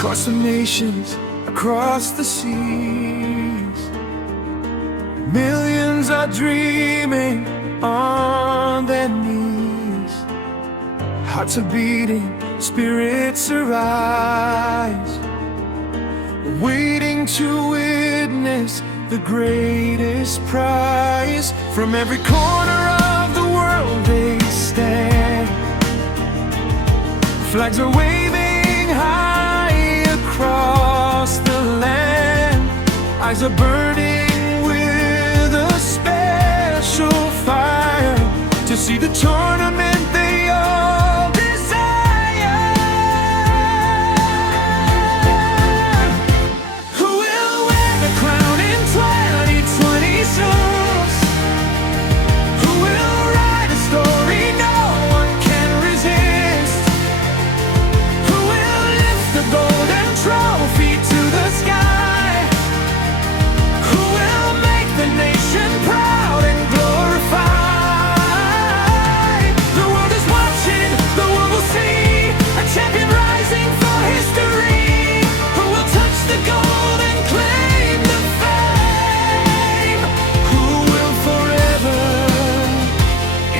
across the nations, across the seas. Millions are dreaming on their knees. Hearts are beating, spirits arise, waiting to witness the greatest prize. From every corner of the world they stand, flags are waving high across the land. Eyes are burning with a special fire to see the tournament they all desire. Who will wear the crown in 2026? Who will write a story no one can resist? Who will lift the golden trophy to the sky? Who will make the nation proud and glorified? The world is watching, the world will see a champion rising for history. Who will touch the gold and claim the fame? Who will forever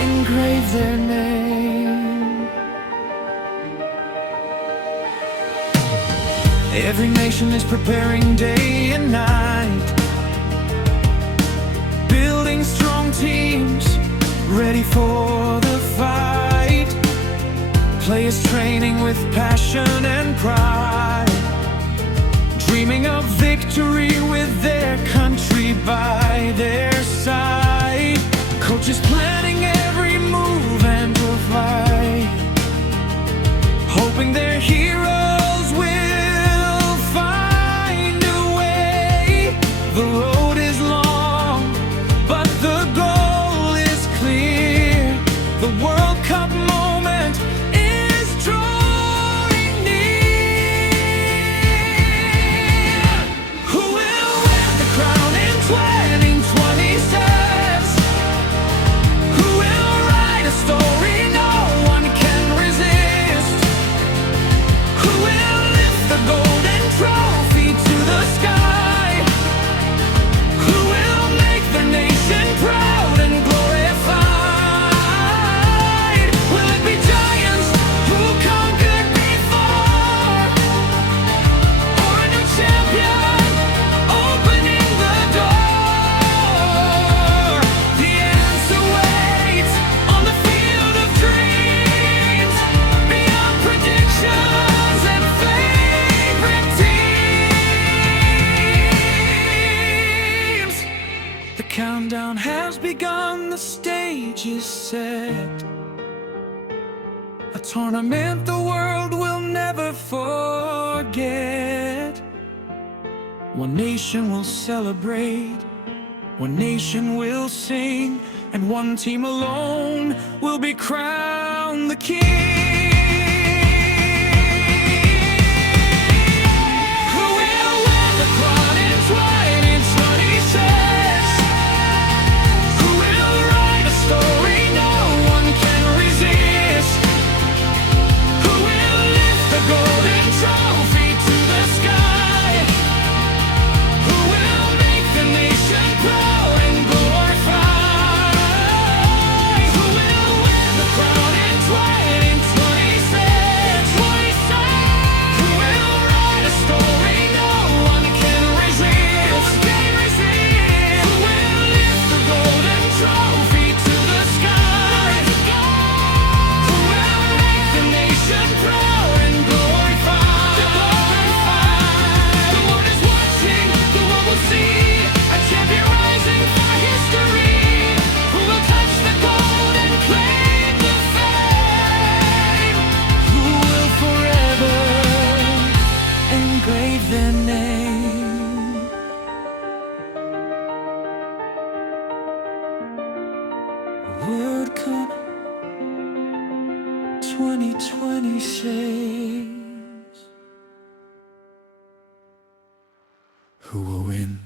engrave their name? Every nation is preparing day and night, building strong teams, ready for the fight. Players training with passion and pride, dreaming of victory with their country by their side. Coaches planning every move and provide, hoping their heroes will find a way. The road is long, but the goal is clear. The World Cup moment is drawing near. Who will wear the crown in 2026? Who will write a story no one can resist? Who will lift the golden trophy to the sky? Who will make the nation proud and glorified? Will it be giants who conquered before, or a new champion opening the door? The answer waits on the field of dreams, beyond predictions and favorite teams. The countdown has begun, the stage is set, a tournament the world will never forget. One nation will celebrate, one nation will sing, and one team alone will be crowned the king. Who will wear the crown in 2026? Who will write a story no one can resist? Who will lift the golden trophy to the sky? Who will make the nation proud and glorified? Who will wear the crown in 2026? Who will write a story no one can resist? Who will lift the golden trophy to the sky? Who will make the nation proud and glorified? The world is watching, the world will see a champion rising for history. Who will touch the gold and claim the fame? Who will forever engrave their name? World Cup 2026. Who will win?